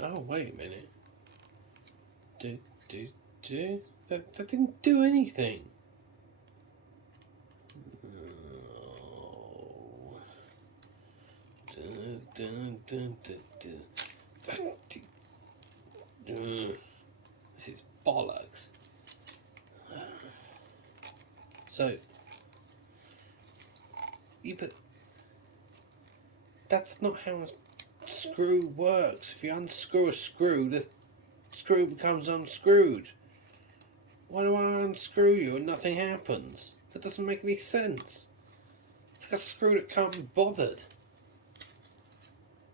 Oh, wait a minute. That didn't do anything. This is bollocks. So, but that's not how a screw works. If you unscrew a screw, the screw becomes unscrewed. Why do I unscrew you and nothing happens? That doesn't make any sense. It's like a screw that can't be bothered.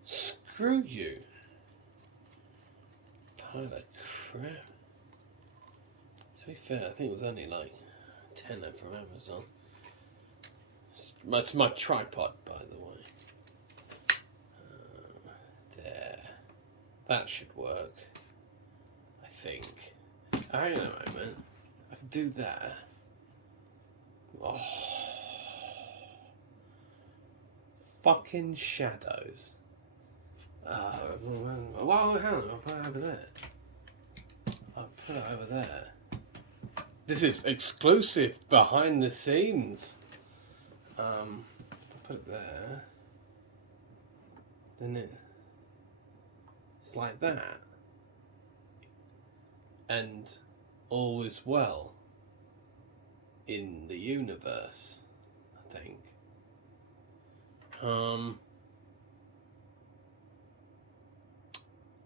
Screw you. Pile of crap. To be fair, I think it was only like £10 from Amazon. It's my tripod, by the way. There. That should work. I think. Hang on a moment. I can do that. Oh. Fucking shadows. Well, hang on. I'll put it over there. I'll put it over there. This is exclusive behind the scenes. I'll put it there. Then it's like that. And all is well in the universe, I think.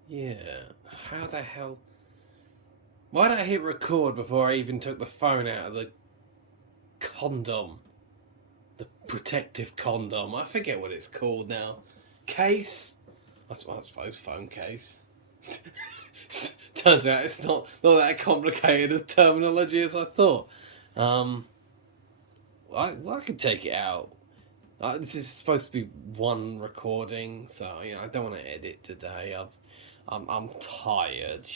Yeah. How the hell? Why did I hit record before I even took the phone out of the condom? The protective condom. I forget what it's called now. Case? I suppose phone case. Turns out it's not that complicated as terminology as I thought. I could take it out. This is supposed to be one recording, so I don't want to edit today. I'm tired,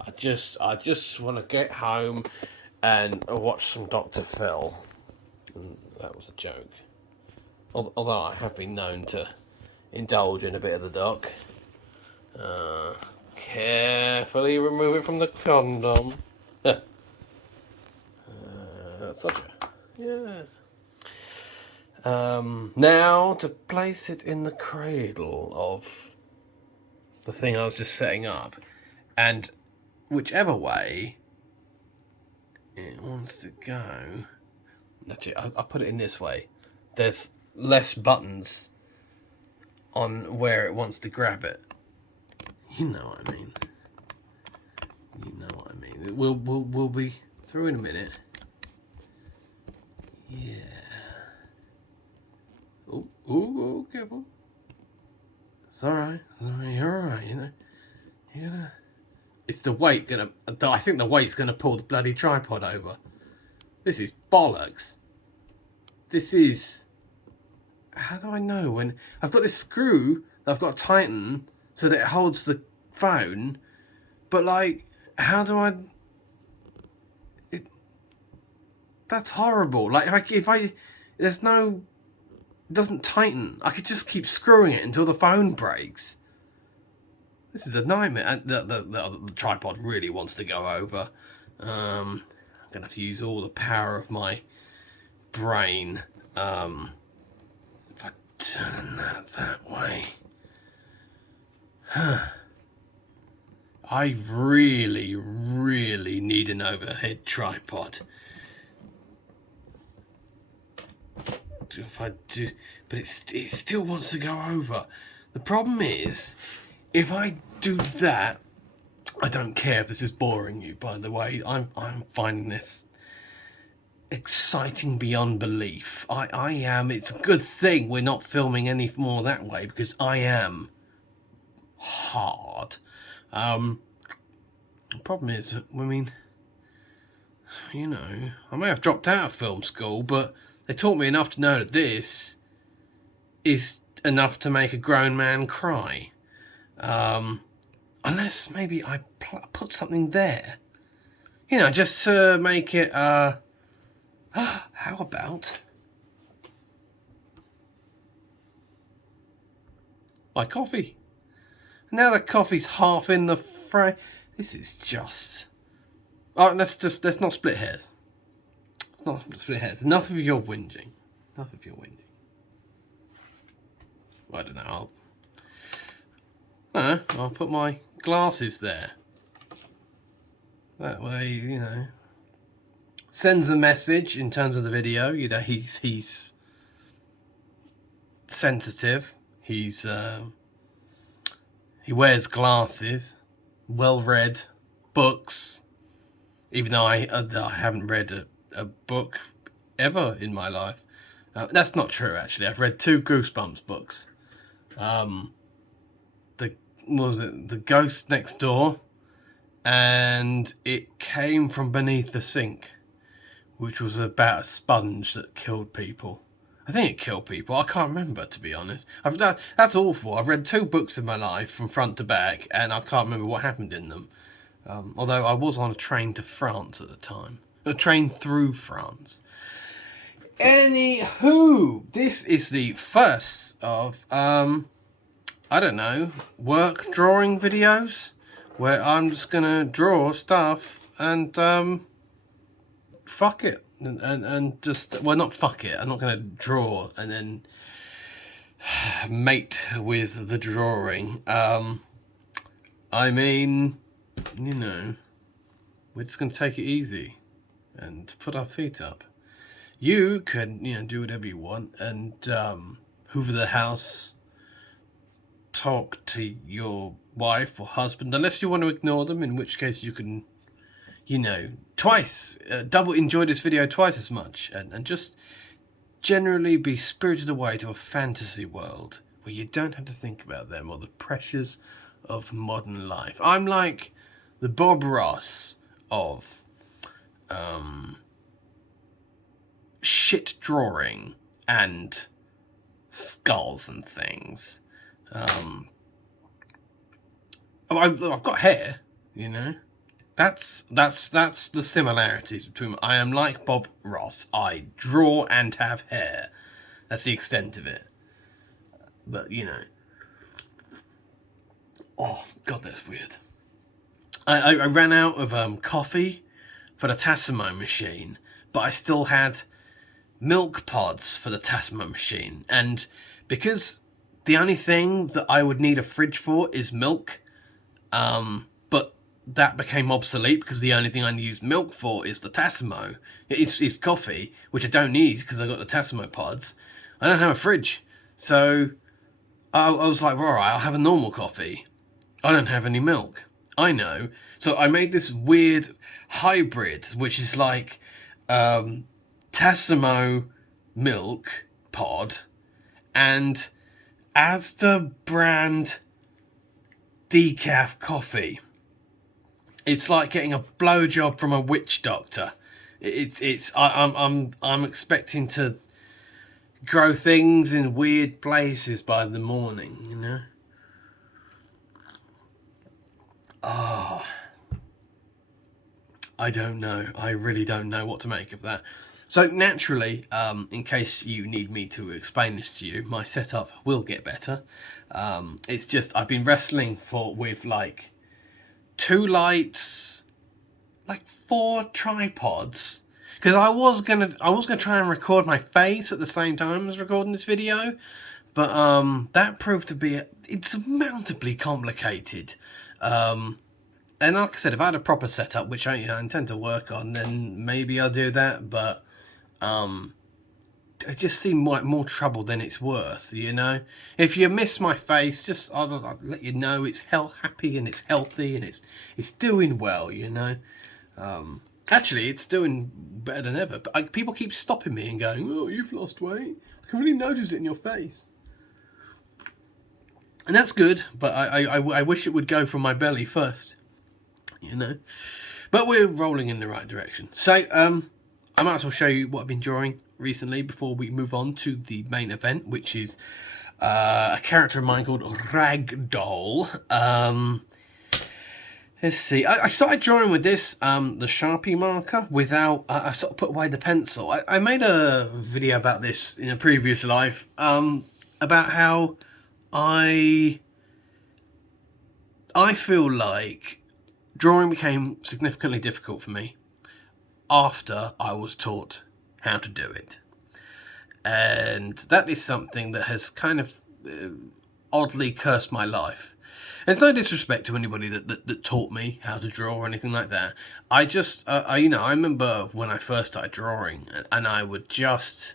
I just want to get home and watch some Dr. Phil. And that was a joke. Although I have been known to indulge in a bit of the doc. Carefully remove it from the condom. Such a... Yeah. Now to place it in the cradle of the thing I was just setting up. And whichever way it wants to go... Actually, I'll put it in this way. There's less buttons on where it wants to grab it. You know what I mean. We'll be through in a minute. Yeah. Oh, careful. It's alright. You're alright, You're gonna... It's the weight gonna... I think the weight's gonna pull the bloody tripod over. This is bollocks. This is... How do I know when... I've got this screw that I've got to tighten so that it holds the phone, but how do I... That's horrible. If I... There's no... It doesn't tighten. I could just keep screwing it until the phone breaks. This is a nightmare. And the tripod really wants to go over. I'm going to have to use all the power of my brain. If I turn that way. I really, really need an overhead tripod. If I do, but it still wants to go over. The problem is, if I do that, I don't care if this is boring you, by the way. I'm finding this exciting beyond belief. I am. It's a good thing we're not filming any more that way, because I am hard. The problem is, I may have dropped out of film school, but they taught me enough to know that this is enough to make a grown man cry. Unless maybe I put something there. You know, just to make it, how about my coffee? Now the coffee's half in the fray. This is just... Oh, let's not split hairs. Let's not split hairs. Enough of your whinging. Enough of your whinging. I don't know. I'll put my glasses there. That way, you know, sends a message in terms of the video. You know, he's sensitive. He wears glasses. Well read books. Even though I haven't read a book ever in my life. That's not true, actually. I've read 2 Goosebumps books. The Ghost Next Door, and It Came From Beneath the Sink, which was about a sponge that killed people. I think it killed people. I can't remember, to be honest. That's awful. I've read 2 books in my life from front to back, and I can't remember what happened in them. Although I was on a train to France at the time. A train through France. Anywho, this is the first of, I don't know, work drawing videos where I'm just gonna draw stuff and fuck it and just, well, not fuck it. I'm not gonna draw and then mate with the drawing. I mean, you know, we're just gonna take it easy and put our feet up. You can, you know, do whatever you want and hoover the house, talk to your wife or husband, unless you want to ignore them, in which case you can, you know, double enjoy this video twice as much and just generally be spirited away to a fantasy world where you don't have to think about them or the pressures of modern life. I'm like the Bob Ross of shit drawing and skulls and things. I've got hair, you know. That's the similarities between. I am like Bob Ross. I draw and have hair. That's the extent of it. But you know. Oh God, that's weird. I ran out of coffee for the Tassimo machine, but I still had milk pods for the Tassimo machine, and because the only thing that I would need a fridge for is milk, but that became obsolete because the only thing I use milk for is the Tassimo. It's coffee, which I don't need because I got the Tassimo pods. I don't have a fridge, so I was like, all right, I'll have a normal coffee. I don't have any milk. I know. So I made this weird hybrid, which is like Tassimo milk pod and Asda brand decaf coffee. It's like getting a blowjob from a witch doctor. I'm expecting to grow things in weird places by the morning, you know. Oh, I don't know. I really don't know what to make of that. So naturally, in case you need me to explain this to you, my setup will get better. It's just I've been wrestling with like 2 lights, like 4 tripods, because I was gonna try and record my face at the same time as recording this video, but that proved to be insurmountably complicated. And like I said, if I had a proper setup, which I intend to work on, then maybe I'll do that. But it just seemed like more trouble than it's worth, you know. If you miss my face, I'll let you know it's happy and it's healthy and it's doing well, you know. Actually, it's doing better than ever. But people keep stopping me and going, "Oh, you've lost weight. I can really notice it in your face." And that's good, but I wish it would go from my belly first, you know. But we're rolling in the right direction. So I might as well show you what I've been drawing recently before we move on to the main event, which is a character of mine called Ragdole. Let's see. I started drawing with this, the Sharpie marker, without. I sort of put away the pencil. I made a video about this in a previous life, about how I feel like drawing became significantly difficult for me after I was taught how to do it, and that is something that has kind of oddly cursed my life. And it's no disrespect to anybody that taught me how to draw or anything like that. I just, I remember when I first started drawing, and I would just,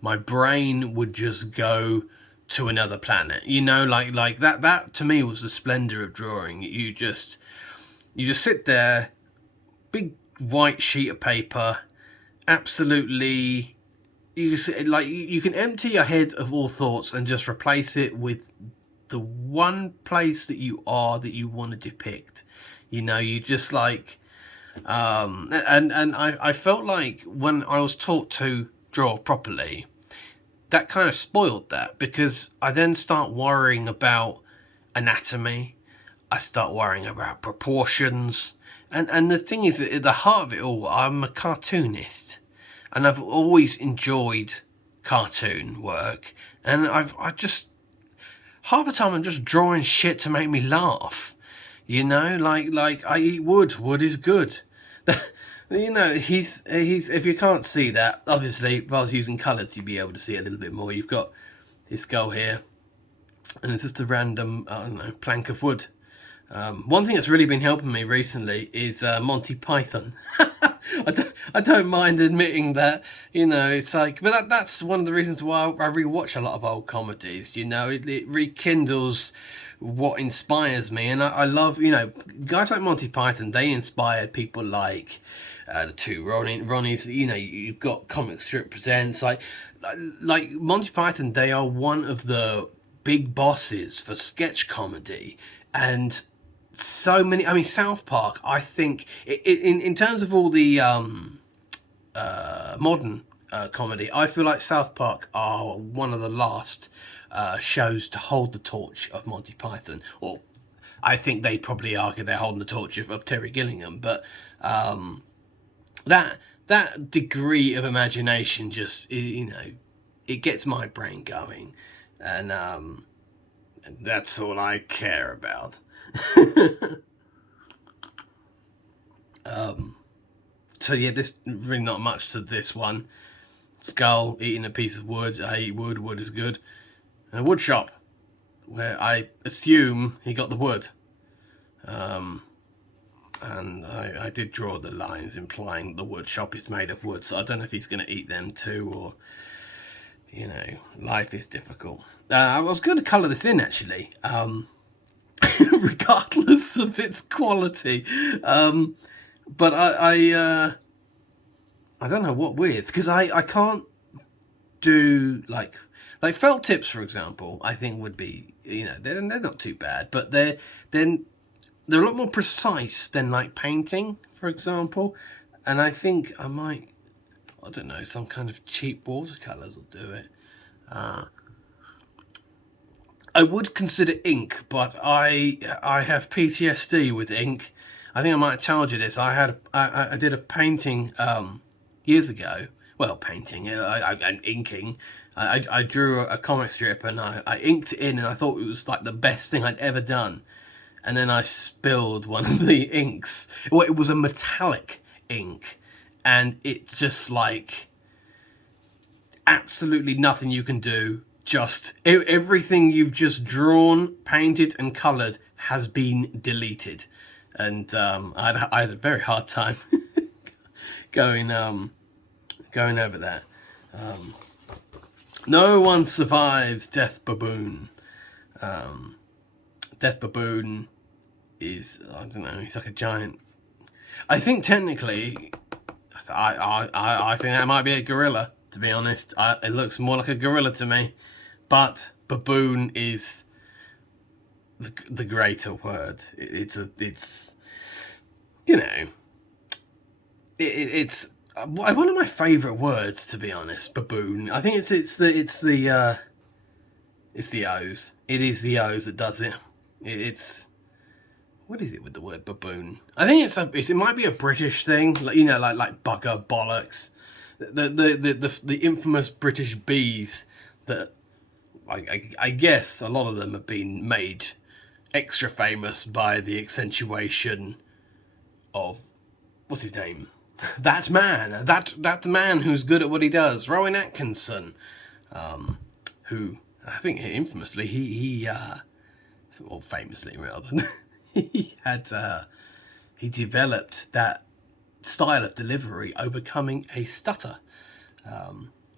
my brain would just go to another planet. Like that to me was the splendor of drawing. You just sit there, big white sheet of paper, absolutely. You can empty your head of all thoughts and just replace it with the one place that you want to depict. You just like, and I felt like when I was taught to draw properly, that kind of spoiled that, because I then start worrying about anatomy, I start worrying about proportions, and the thing is, at the heart of it all, I'm a cartoonist, and I've always enjoyed cartoon work, and I just, half the time I'm just drawing shit to make me laugh. Like I eat wood. Wood is good. He's if you can't see that, obviously if I was using colours you'd be able to see it a little bit more. You've got his skull here, and it's just a random, I don't know, plank of wood. One thing that's really been helping me recently is Monty Python. I don't mind admitting that, it's like, but that's one of the reasons why I rewatch a lot of old comedies. It rekindles what inspires me, and I love, guys like Monty Python. They inspired people like the two Ronnies. You've got Comic Strip Presents, like Monty Python. They are one of the big bosses for sketch comedy, and so many. I mean, South Park, I think, in terms of all the modern comedy, I feel like South Park are one of the last shows to hold the torch of Monty Python. Or I think they probably argue they're holding the torch of Terry Gilliam. But that degree of imagination just, it gets my brain going, and that's all I care about. So yeah, this really not much to this one. Skull eating a piece of wood. I eat wood. Wood is good. And a wood shop, where I assume he got the wood. And I did draw the lines implying the wood shop is made of wood. So I don't know if he's going to eat them too, or life is difficult. I was going to colour this in actually. Regardless of its quality, but I don't know what with, because I can't do like felt tips, for example. I think would be, they're not too bad, but they're a lot more precise than like painting, for example. And I think I might, I don't know, some kind of cheap watercolors will do it. I would consider ink, but I have PTSD with ink. I think I might have told you this. I did a painting years ago. Well, painting, inking. I drew a comic strip, and I inked it in, and I thought it was like the best thing I'd ever done. And then I spilled one of the inks. Well, it was a metallic ink, and it just like absolutely nothing you can do. Just everything you've just drawn, painted, and coloured has been deleted, and I had a very hard time going over that. No one survives Death Baboon. Death Baboon is, I don't know, he's like a giant. I think technically, I think that might be a gorilla. To be honest, it looks more like a gorilla to me. But baboon is the greater word. It's one of my favourite words, to be honest. Baboon. I think it's the O's. It is the O's that does it. It's what is it with the word baboon? I think it might be a British thing, like, you know, like bugger, bollocks, the infamous British bees that I guess a lot of them have been made extra famous by the accentuation of, what's his name? That man who's good at what he does, Rowan Atkinson, who I think infamously or famously rather, he developed that style of delivery, overcoming a stutter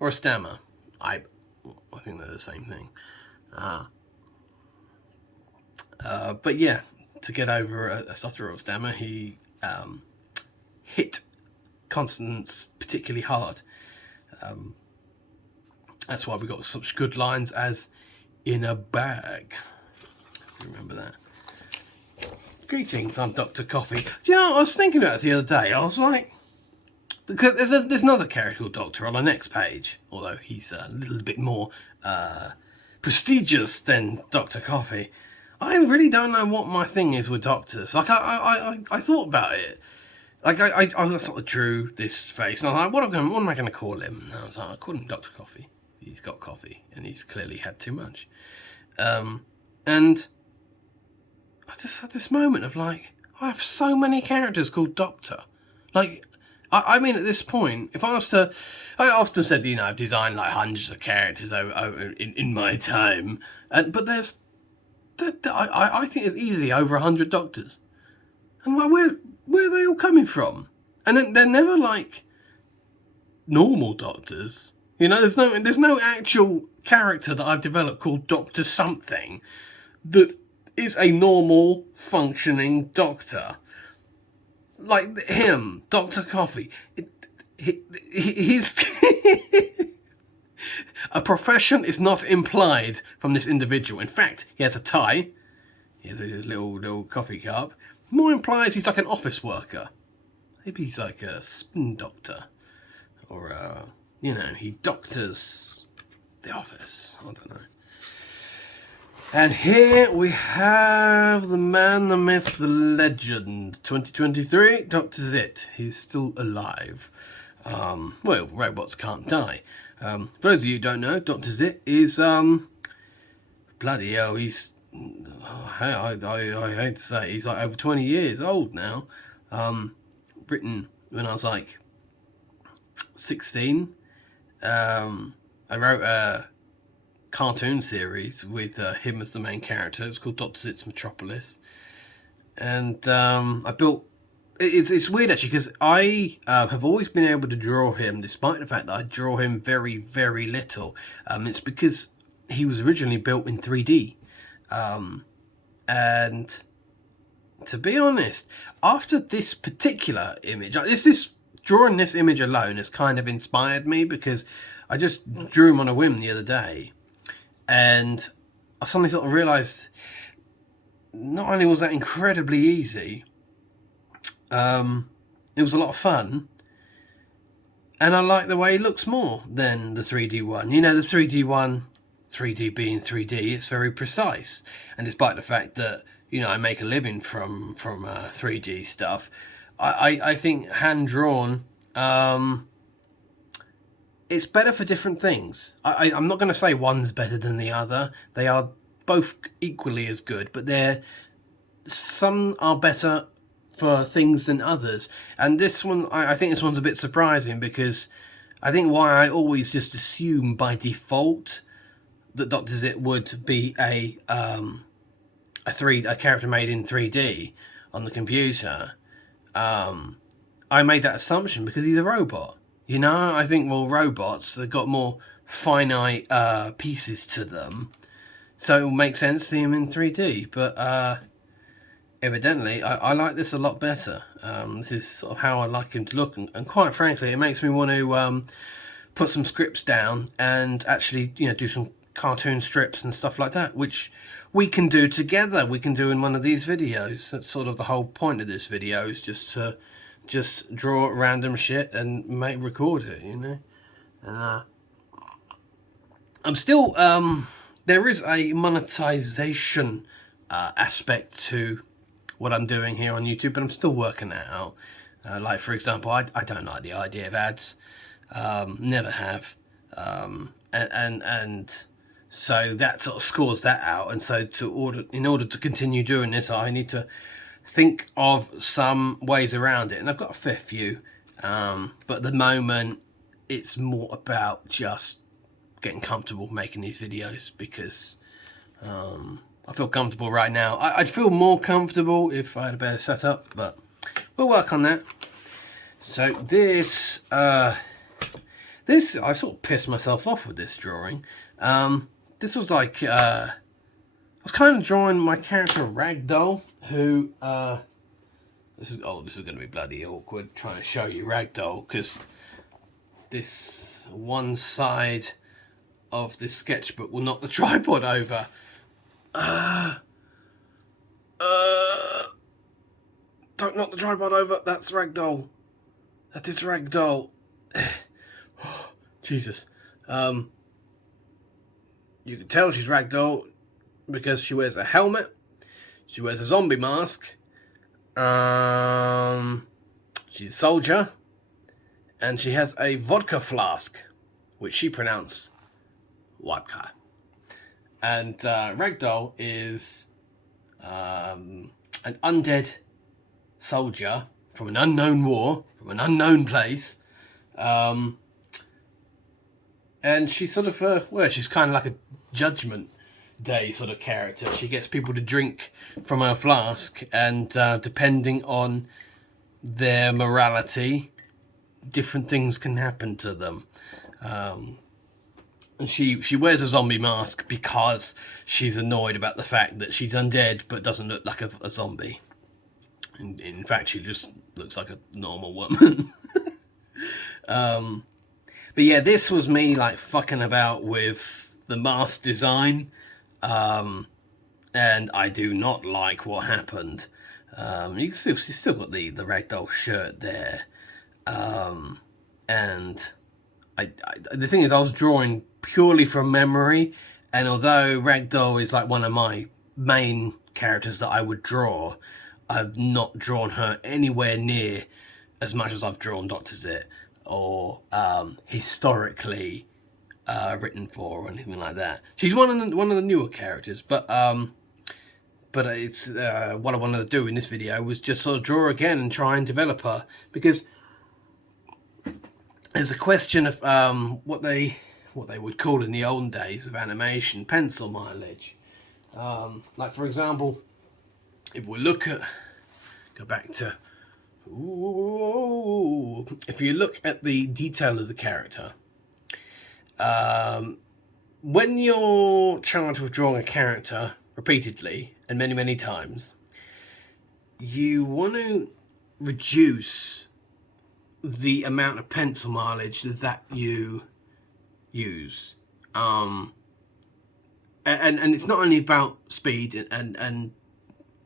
or a stammer. I think they're the same thing. But yeah, to get over a stutter or stammer, he hit consonants particularly hard. That's why we got such good lines as "in a bag." Remember that. Greetings, I'm Dr. Coffee. Do you know, I was thinking about it the other day. I was like, because there's another character called Doctor on the next page, although he's a little bit more prestigious than Dr. Coffee. I really don't know what my thing is with doctors. Like, I thought about it. Like, I sort of drew this face, and I was like, what am I going to call him? And I was like, I call him Dr. Coffee. He's got coffee, and he's clearly had too much. And I just had this moment of like, I have so many characters called Doctor. Like, I mean, at this point, if I was to, I often said, you know, I've designed like hundreds of characters over in my time, but there's, I think there's easily over 100 Doctors, and like, where are they all coming from? And then they're never like normal Doctors. You know, there's no actual character that I've developed called Doctor something that is a normal functioning Doctor. Like him, Dr. Coffee. He's a profession is not implied from this individual. In fact, he has a tie. He has a little coffee cup. More implies he's like an office worker. Maybe he's like a spin doctor, or you know, he doctors the office. I don't know. And here we have the man, the myth, the legend. 2023, Dr. Zit. He's still alive. Well, robots can't die. For those of you who don't know, Dr. Zit is, bloody hell, he's, I hate to say, he's like over 20 years old now. Written when I was like 16. I wrote a cartoon series with him as the main character. It's called Dr. Zit's Metropolis, and I built. It's weird actually, because I have always been able to draw him, despite the fact that I draw him very, very little. It's because he was originally built in 3D, and to be honest, after this particular image, this drawing this image alone has kind of inspired me, because I just drew him on a whim the other day. And I suddenly sort of realised, not only was that incredibly easy, it was a lot of fun, and I like the way he looks more than the 3D one. You know, the 3D one, 3D being 3D, it's very precise. And despite the fact that, you know, I make a living from 3D stuff, I think hand-drawn, it's better for different things. I'm not going to say one's better than the other. They are both equally as good, but some are better for things than others. And this one, I think this one's a bit surprising, because I think why I always just assume by default that Dr. Zit would be a character made in 3D on the computer. I made that assumption because he's a robot. You know, I think, well, robots, they've got more finite pieces to them, so it will make sense to see him in 3D. But evidently, I like this a lot better. This is sort of how I like him to look, and quite frankly, it makes me want to put some scripts down and actually, you know, do some cartoon strips and stuff like that, which we can do together. We can do in one of these videos. That's sort of the whole point of this video, is just to draw random shit and record it, you know. I'm still there is a monetization aspect to what I'm doing here on YouTube, but I'm still working that out. Like, for example, I don't like the idea of ads. Never have. And so that sort of scores that out. And so in order to continue doing this, I need to think of some ways around it. And I've got a fair few. But at the moment, it's more about just getting comfortable making these videos, because I feel comfortable right now. I'd feel more comfortable if I had a better setup, but we'll work on that. So this I sort of pissed myself off with this drawing. This was like, I was kind of drawing my character Ragdole, who, this is going to be bloody awkward trying to show you Ragdole, because this one side of this sketchbook will knock the tripod over. Don't knock the tripod over. That's Ragdole. That is Ragdole. Jesus. You can tell she's Ragdole because she wears a helmet. She wears a zombie mask. She's a soldier. And she has a vodka flask, which she pronounced vodka. And Ragdole is an undead soldier from an unknown war, from an unknown place. And she's sort of, she's kind of like a Judgment Day sort of character. She gets people to drink from her flask, and depending on their morality, different things can happen to them. And she wears a zombie mask because she's annoyed about the fact that she's undead but doesn't look like a zombie. In fact, she just looks like a normal woman. But yeah, this was me like fucking about with the mask design, and I do not like what happened. You can she's still got the Ragdoll shirt there, and the thing is, I was drawing purely from memory, and although Ragdoll is like one of my main characters that I would draw, I've not drawn her anywhere near as much as I've drawn Dr. Zit, or historically written for, or anything like that. She's one of the newer characters, but it's what I wanted to do in this video was just sort of draw again and try and develop her, because there's a question of what they would call in the olden days of animation pencil mileage. Like, for example, if we look at, go back to, if you look at the detail of the character, when you're charged with drawing a character repeatedly and many times, you want to reduce the amount of pencil mileage that you use. And it's not only about speed and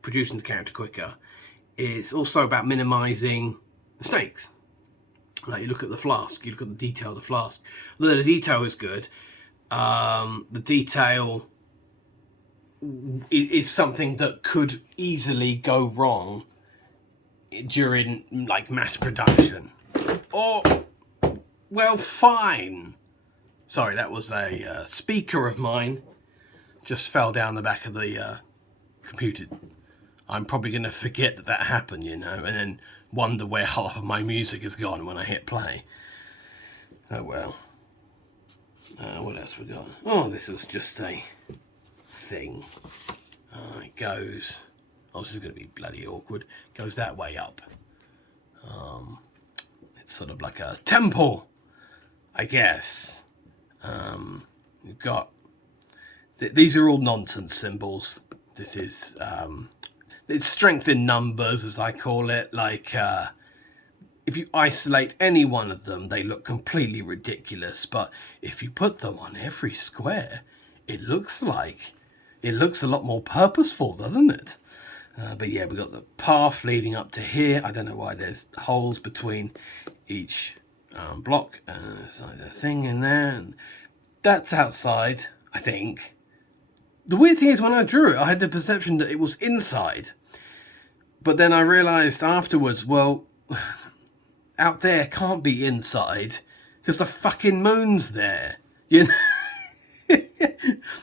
producing the character quicker, it's also about minimizing mistakes. Like, you look at the flask, you look at the detail of the flask. Although the detail is good, the detail is something that could easily go wrong during like mass production. Or, well, fine. Sorry, that was a speaker of mine just fell down the back of the computer. I'm probably going to forget that happened, you know, and then wonder where half of my music has gone when I hit play. Oh well. What else we got? Oh, this was just a thing. It goes... Oh, this is going to be bloody awkward. Goes that way up. It's sort of like a temple, I guess. You've got... These are all nonsense symbols. This is... it's strength in numbers, as I call it. Like, if you isolate any one of them, they look completely ridiculous. But if you put them on every square, it looks a lot more purposeful, doesn't it? But yeah, we've got the path leading up to here. I don't know why there's holes between each block. There's like a thing in there. And that's outside, I think. The weird thing is, when I drew it, I had the perception that it was inside. But then I realised afterwards, well, out there can't be inside because the fucking moon's there. You know,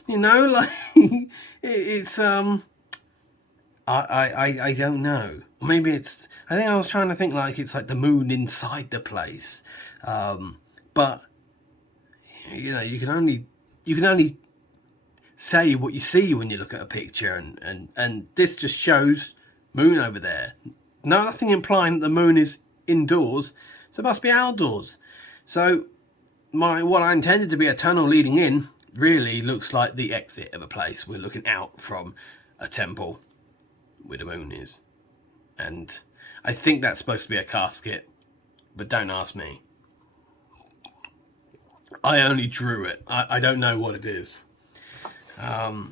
you know, like it's I don't know. Maybe it's. I think I was trying to think like it's like the moon inside the place, but you know, you can only say what you see when you look at a picture, and this just shows moon over there. Nothing implying that the moon is indoors, so it must be outdoors. So what I intended to be a tunnel leading in really looks like the exit of a place. We're looking out from a temple where the moon is, and I think that's supposed to be a casket, but don't ask me. I only drew it. I don't know what it is. I'd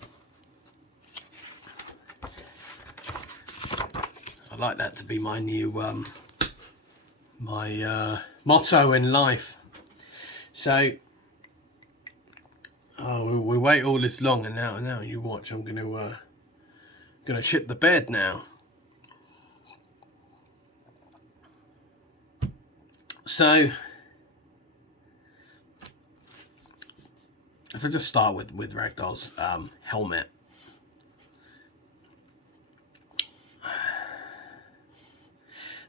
like that to be my new motto in life. So we wait all this long, and now you watch. I'm gonna shit the bed now. So if I just start with Ragdole's helmet.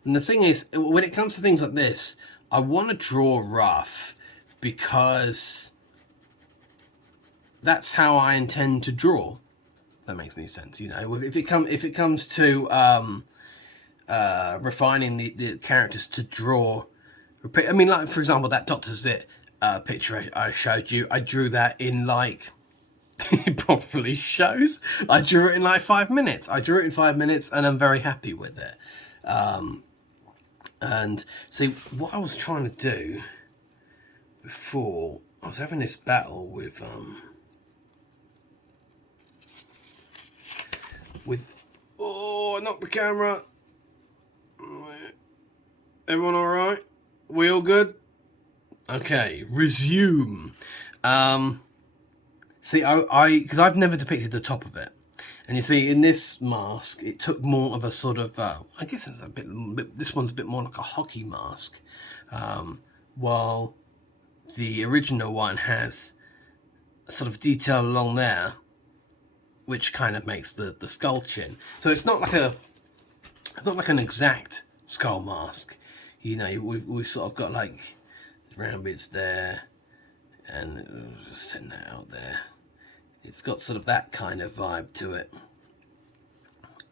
And the thing is, when it comes to things like this, I want to draw rough because that's how I intend to draw. If that makes any sense, you know. If it comes to refining the characters to draw, I mean, like for example, that Dr. Zit picture I showed you, I drew that in like. It probably shows. I drew it in like 5 minutes. And I'm very happy with it. And see, what I was trying to do before, I was having this battle with oh, I knocked the camera. Everyone all right? We all good? Okay, resume. See, because I've never depicted the top of it. And you see, in this mask, it took more of a sort of, I guess it's a bit, this one's a bit more like a hockey mask. While the original one has a sort of detail along there, which kind of makes the skull chin. So it's not like an exact skull mask. You know, we've sort of got like round bits there, and just send that out there. It's got sort of that kind of vibe to it.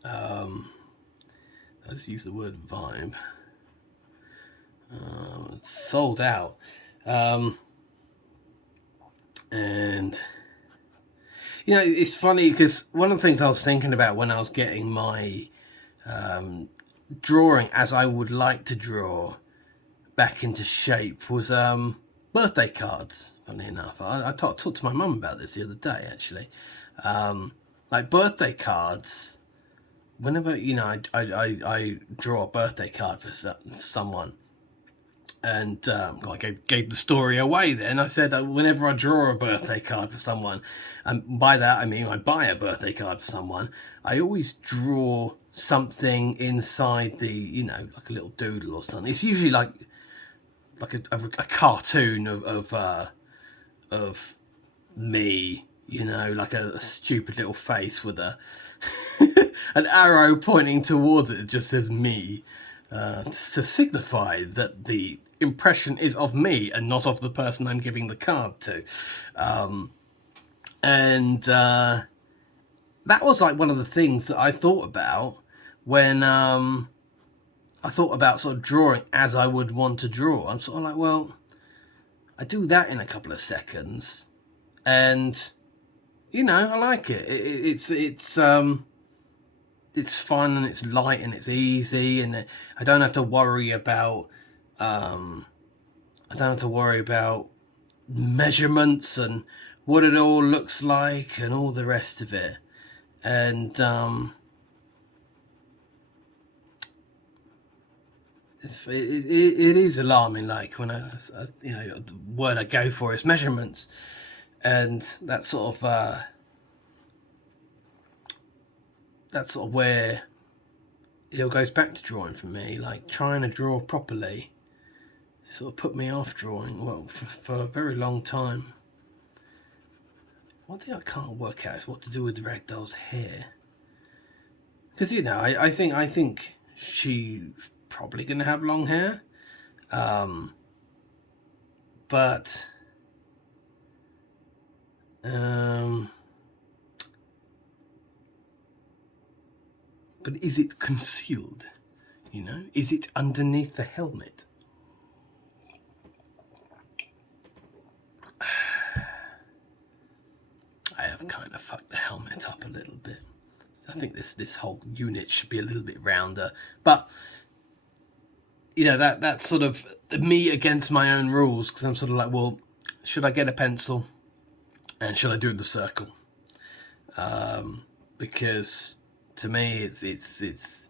I just use the word vibe. It's sold out. And you know, it's funny because one of the things I was thinking about when I was getting my drawing as I would like to draw back into shape was birthday cards. Funny enough, I talked to my mum about this the other day actually. Like birthday cards, whenever, you know, I draw a birthday card for someone, and I gave the story away then. I said whenever I draw a birthday card for someone, and by that I mean I buy a birthday card for someone, I always draw something inside the, you know, like a little doodle or something. It's usually like a cartoon of me, you know, like a stupid little face with a an arrow pointing towards it. It just says me, to signify that the impression is of me and not of the person I'm giving the card to. And that was like one of the things that I thought about when I thought about sort of drawing as I would want to draw. I'm sort of like, well, I do that in a couple of seconds, and you know, I like it. It's fun and it's light and it's easy, and I don't have to worry about measurements and what it all looks like and all the rest of it. And it is alarming, like when I you know, the word I go for is measurements, and that's sort of where it all goes back to drawing for me. Like, trying to draw properly sort of put me off drawing, well, for a very long time. One thing I can't work out is what to do with Ragdole's hair. Because, you know, I think she's probably going to have long hair. But is it concealed? You know, is it underneath the helmet? I have kind of fucked the helmet up a little bit. I think this whole unit should be a little bit rounder, but you know, that's sort of me against my own rules, because I'm sort of like, well, should I get a pencil and should I do the circle? Because to me, it's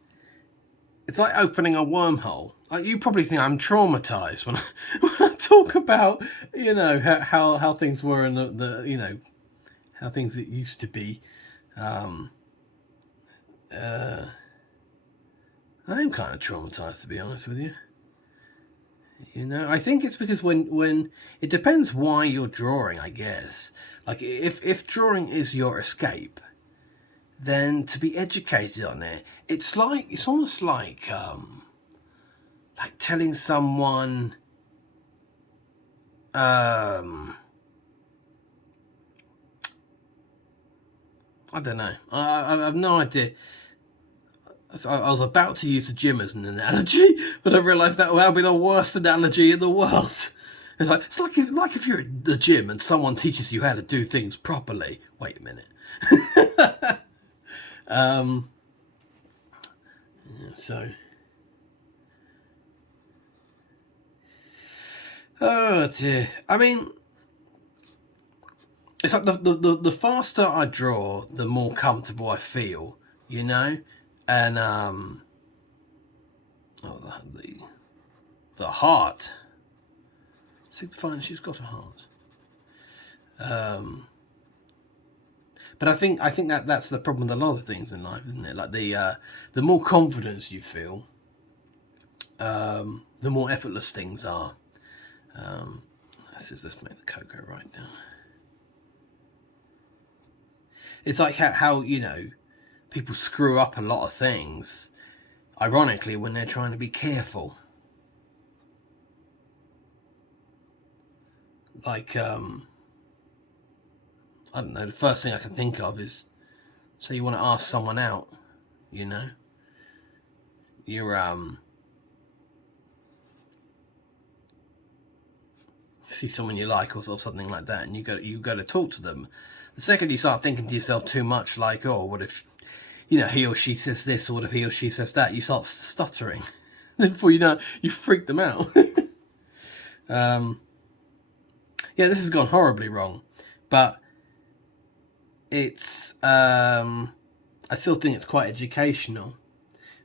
like opening a wormhole. Like, you probably think I'm traumatized when I talk about, you know, how things were in the you know, how things it used to be. I'm kind of traumatized, to be honest with you. You know, I think it's because when it depends why you're drawing, I guess. Like, if drawing is your escape, then to be educated on it, it's almost like telling someone I don't know. I have no idea. I was about to use the gym as an analogy, but I realised that would be the worst analogy in the world. It's like if you're at the gym and someone teaches you how to do things properly. Wait a minute. So, oh dear. I mean, it's like the faster I draw, the more comfortable I feel. You know, and the heart. Fine, she's got a heart. But I think that's the problem with a lot of things in life, isn't it? Like, the more confidence you feel, the more effortless things are. Let's make the cocoa right now. It's like how you know, people screw up a lot of things, ironically, when they're trying to be careful. Like, I don't know, the first thing I can think of is, say you want to ask someone out, you know, you're see someone you like or something like that, and you go to talk to them. The second you start thinking to yourself too much, like, oh, what if, you know, he or she says this, or what if he or she says that, you start stuttering. Then before you know, you freak them out. Yeah, this has gone horribly wrong, but it's I still think it's quite educational,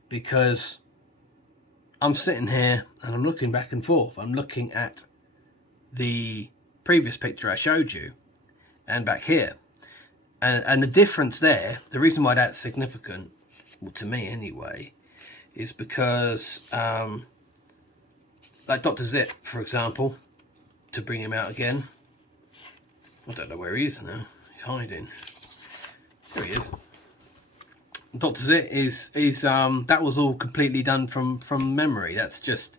because I'm sitting here and I'm looking back and forth. I'm looking at the previous picture I showed you and back here, and the difference there, the reason why that's significant, well, to me anyway, is because like Dr. Zip, for example, to bring him out again, I don't know where he is now. He's hiding. There he is. Dr. Zit is that was all completely done from memory. That's just,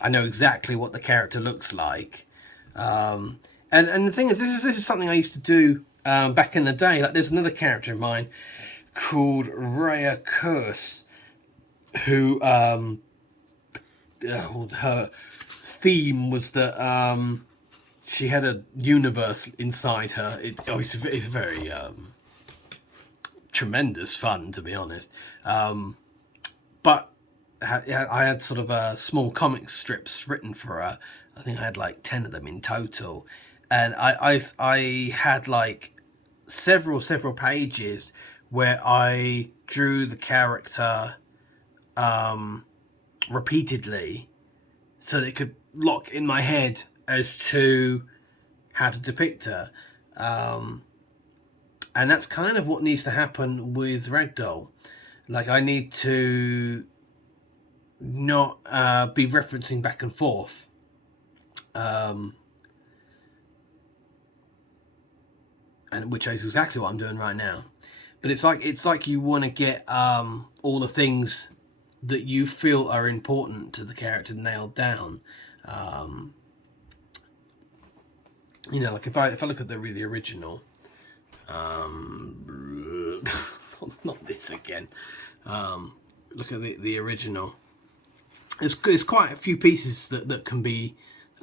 I know exactly what the character looks like. And the thing is, this is something I used to do back in the day. Like, there's another character of mine called Rhea Curse, who her theme was that she had a universe inside her. It's very tremendous fun, to be honest. But I had sort of small comic strips written for her. I think I had like 10 of them in total, and I had like several pages where I drew the character repeatedly, so that it could lock in my head as to how to depict her. And that's kind of what needs to happen with Ragdole. Like, I need to not be referencing back and forth. And which is exactly what I'm doing right now. But it's like you want to get all the things that you feel are important to the character nailed down. You know, like if I look at the original, not this again. Look at the original. There's quite a few pieces that can be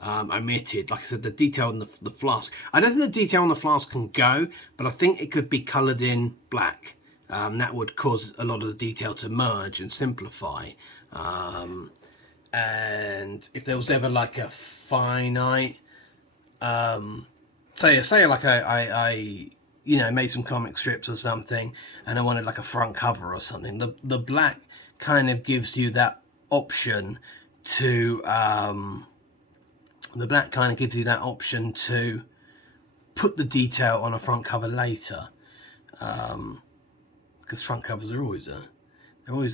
omitted. Like I said, the detail on the flask. I don't think the detail on the flask can go, but I think it could be coloured in black. That would cause a lot of the detail to merge and simplify. And if there was ever like a finite, say like I you know, made some comic strips or something, and I wanted like a front cover or something. The black kind of gives you that option to put the detail on a front cover later, because front covers are always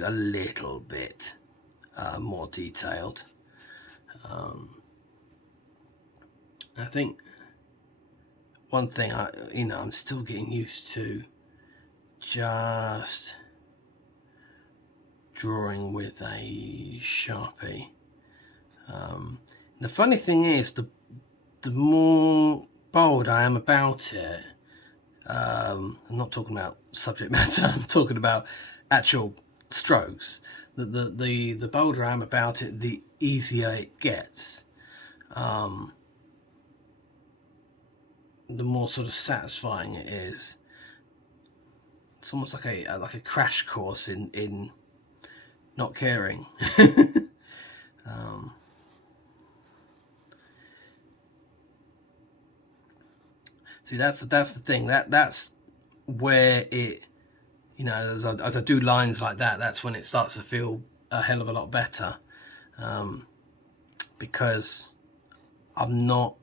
a little bit more detailed. I think one thing I'm still getting used to just drawing with a Sharpie. The funny thing is, the more bold I am about it, I'm not talking about subject matter, I'm talking about actual strokes. The bolder I am about it, the easier it gets. The more sort of satisfying it is. It's almost like a crash course in not caring. See, that's the thing. That's where it, you know, as I do lines like that, that's when it starts to feel a hell of a lot better, because I'm not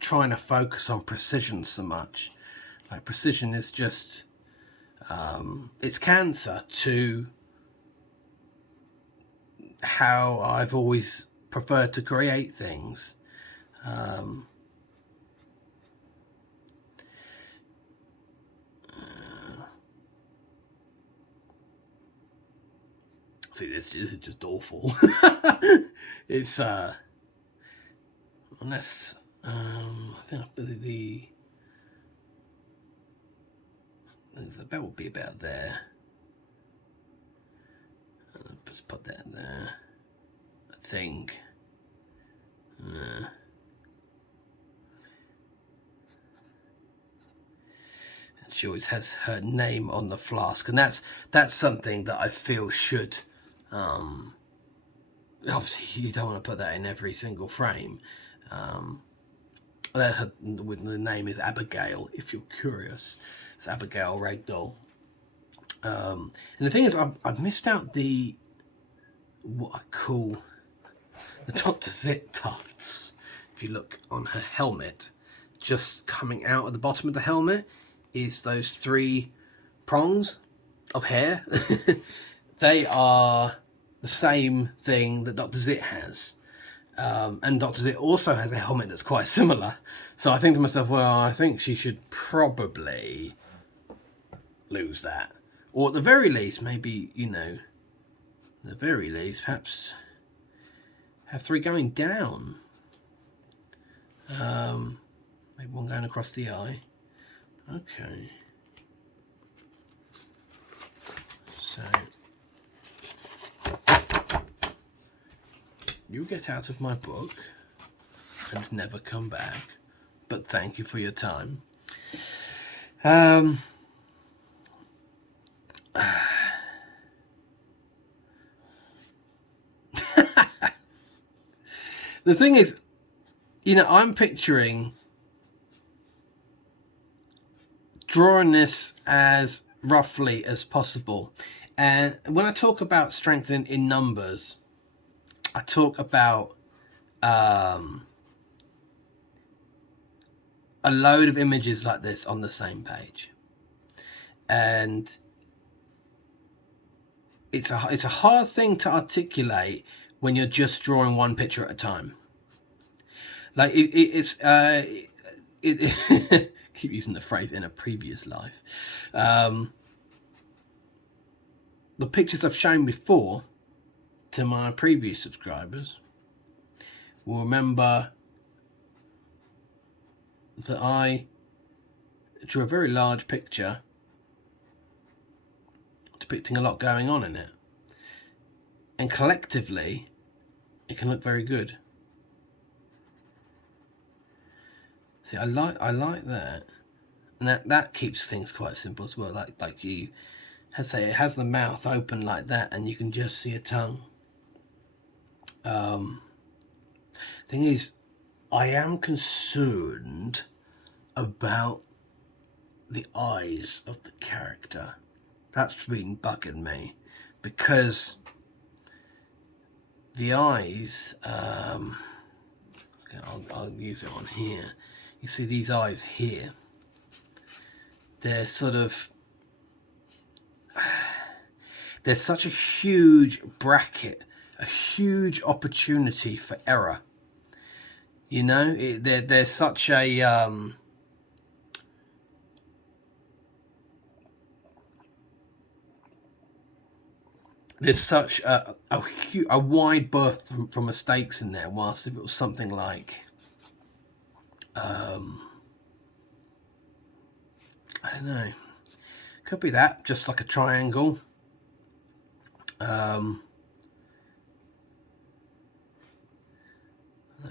trying to focus on precision so much. Like, precision is just it's cancer to how I've always preferred to create things. See, this is just awful. It's unless I think the belt will be about there. I'll just put that there, I think. She always has her name on the flask, and that's something that I feel should, obviously you don't want to put that in every single frame. The name is Abigail, if you're curious. It's Abigail Ragdole. And the thing is, I've missed out what I call the Dr. Zit tufts. If you look on her helmet, just coming out at the bottom of the helmet is those 3 prongs of hair. They are the same thing that Dr. Zit has. And Dr. Zit also has a helmet that's quite similar. So I think to myself, well, I think she should probably lose that. Or at the very least, maybe, you know, at the very least, perhaps have 3 going down. Maybe 1 going across the eye. Okay. So you get out of my book and never come back. But thank you for your time. The thing is, you know, I'm picturing drawing this as roughly as possible. And when I talk about strength in numbers, I talk about a load of images like this on the same page. And it's a hard thing to articulate when you're just drawing one picture at a time. Like it's keep using the phrase in a previous life. The pictures I've shown before to my previous subscribers will remember that I drew a very large picture depicting a lot going on in it, and collectively it can look very good. See, I like that, and that keeps things quite simple as well. Like you say, it has the mouth open like that, and you can just see a tongue. Thing is, I am concerned about the eyes of the character. That's been bugging me, because the eyes, okay, I'll use it on here. You see these eyes here, they're sort of, there's such a huge bracket, a huge opportunity for error. You know, there's such a there's such a wide berth from mistakes in there. Whilst if it was something like, I don't know, could be that, just like a triangle. That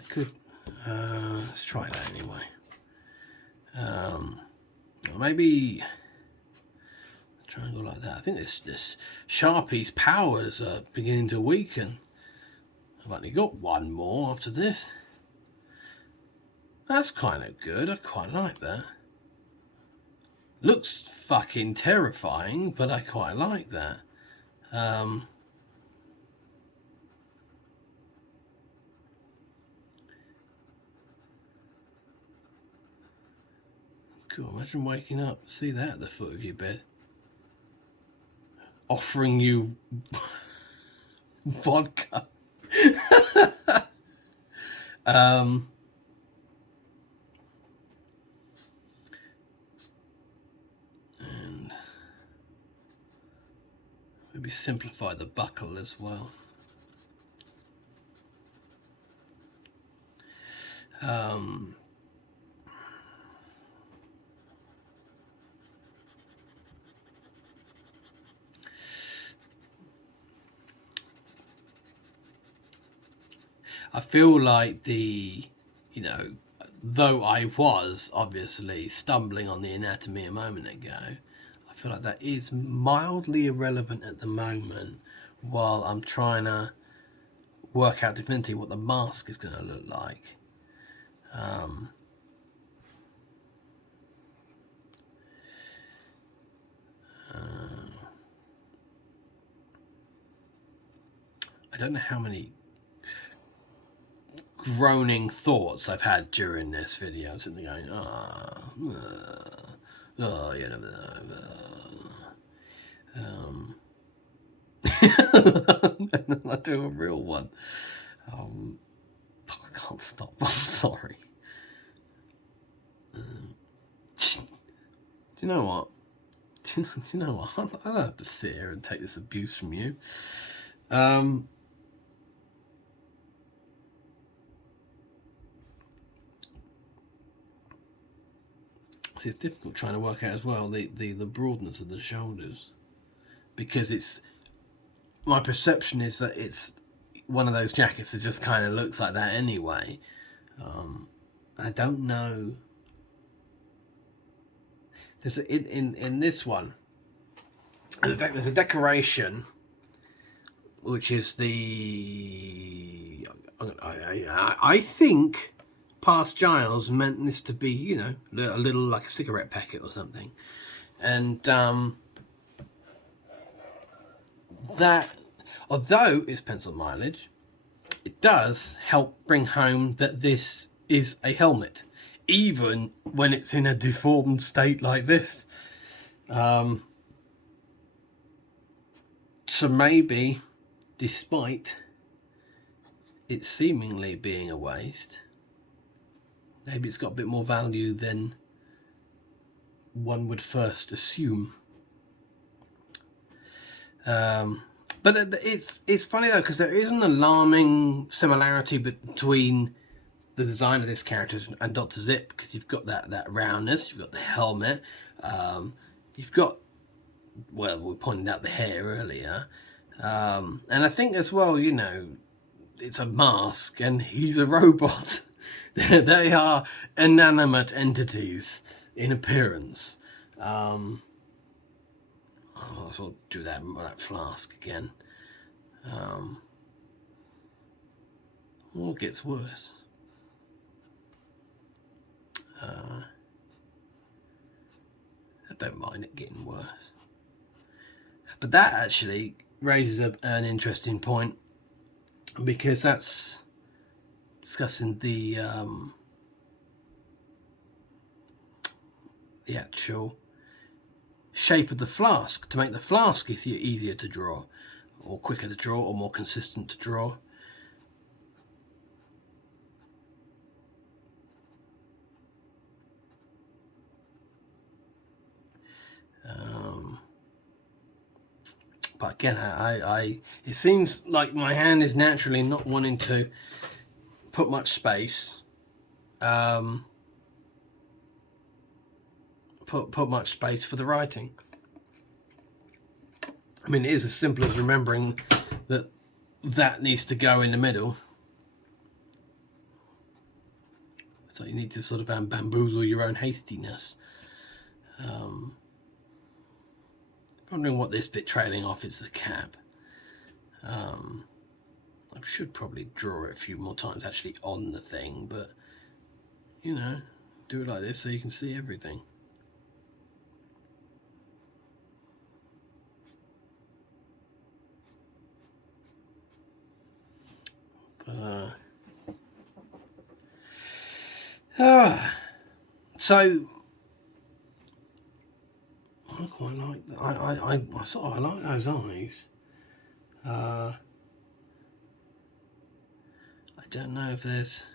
could, let's try that anyway. Maybe a triangle like that. I think this Sharpie's powers are beginning to weaken. I've only got one more after this. That's kind of good. I quite like that. Looks fucking terrifying, but I quite like that. Cool. Imagine waking up, see that at the foot of your bed, offering you vodka. And maybe simplify the buckle as well. I feel like though I was obviously stumbling on the anatomy a moment ago, I feel like that is mildly irrelevant at the moment while I'm trying to work out definitively what the mask is going to look like. I don't know how many groaning thoughts I've had during this video. I'm sitting there going, you never know. And then I do a real one. I can't stop. I'm sorry. Do you know what? Do you know what? I don't have to sit here and take this abuse from you. See, it's difficult trying to work out as well the broadness of the shoulders, because it's, my perception is that it's one of those jackets that just kind of looks like that anyway. I don't know. There's in this one, there's a decoration which is the, I think past Giles meant this to be, you know, a little like a cigarette packet or something, and that, although it's pencil mileage, it does help bring home that this is a helmet, even when it's in a deformed state like this. So maybe, despite it seemingly being a waste, maybe it's got a bit more value than one would first assume. But it's funny though, because there is an alarming similarity between the design of this character and Dr. Zip, because you've got that roundness, you've got the helmet, you've got, well, we pointed out the hair earlier, and I think as well, you know, it's a mask and he's a robot. They are inanimate entities in appearance. I'll sort of do that flask again. It gets worse. I don't mind it getting worse. But that actually raises an interesting point, because that's discussing the actual shape of the flask, to make the flask easier to draw, or quicker to draw, or more consistent to draw. But again, it seems like my hand is naturally not wanting to put much space, put much space for the writing. I mean, it is as simple as remembering that needs to go in the middle. So you need to sort of bamboozle your own hastiness. Wondering what this bit trailing off is the cap. I should probably draw it a few more times actually on the thing, but you know, do it like this so you can see everything. So I quite like that. I sort of like those eyes. I don't know if there's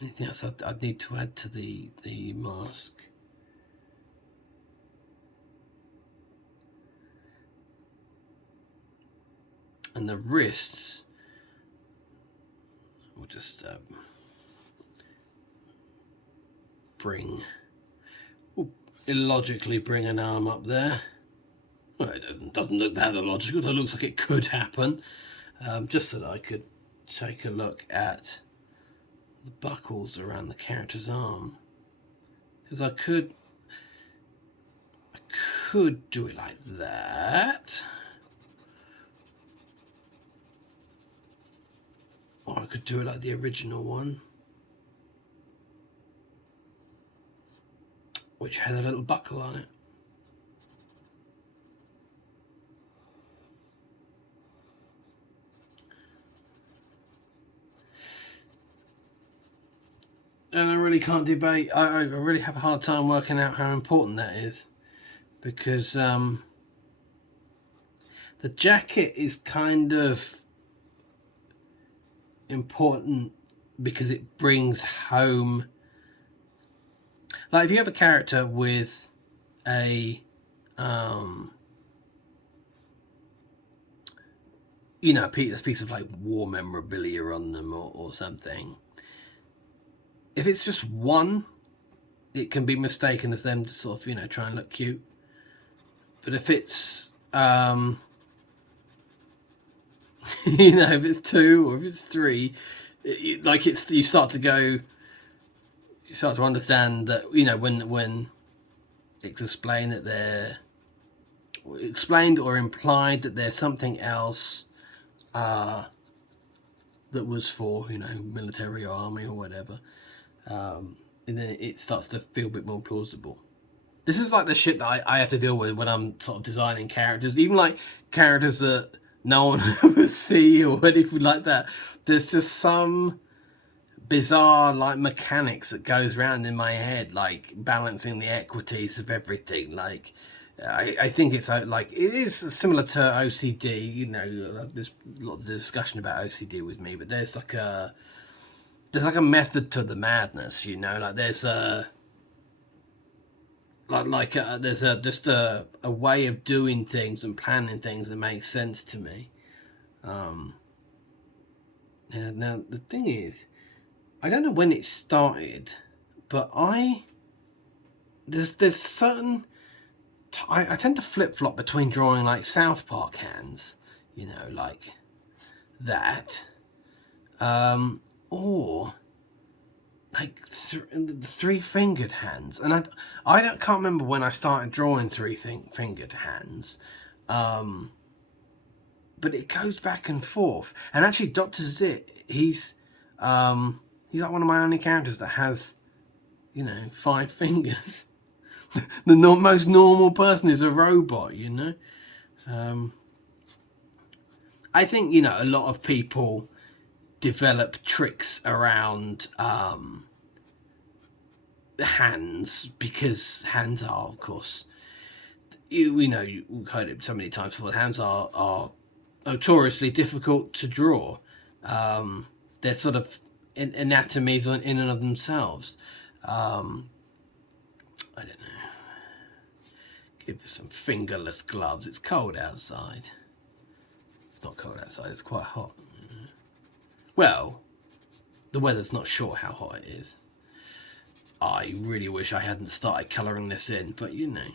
anything else I'd need to add to the mask. And the wrists, we'll just illogically bring an arm up there. Well, it doesn't look that illogical. It looks like it could happen. Just so that I could take a look at the buckles around the character's arm, because I could do it like that, or I could do it like the original one, which had a little buckle on it. And I really can't debate. I really have a hard time working out how important that is, because the jacket is kind of important because it brings home, like if you have a character with a you know, a piece of like war memorabilia on them or something, if it's just one, it can be mistaken as them to sort of, you know, try and look cute. But if it's you know, if it's two or if it's three, you start to understand that, you know, when it's explained that they're explained or implied that there's something else that was for, you know, military or army or whatever, and then it starts to feel a bit more plausible. This is like the shit that I have to deal with when I'm sort of designing characters, even like characters that no one will see or anything like that. There's just some bizarre like mechanics that goes around in my head, like balancing the equities of everything. Like I think it's like it is similar to OCD. You know, there's a lot of discussion about OCD with me, but there's like a method to the madness. You know, like there's a there's just a way of doing things and planning things that makes sense to me. And now the thing is, I don't know when it started, but there's certain I tend to flip flop between drawing like South Park hands, you know, like that, or like three-fingered hands, and can't remember when I started drawing three-fingered hands, but it goes back and forth. And actually, Dr. Zit, he's like one of my only characters that has, you know, 5 fingers. The most normal person is a robot, you know. I think, you know, a lot of people develop tricks around hands, because hands are, of course, we know, you've heard it so many times before, hands are notoriously difficult to draw. They're sort of anatomies in and of themselves. I don't know. Give us some fingerless gloves. It's cold outside. It's not cold outside, it's quite hot. Well, the weather's not sure how hot it is. I really wish I hadn't started colouring this in, but you know.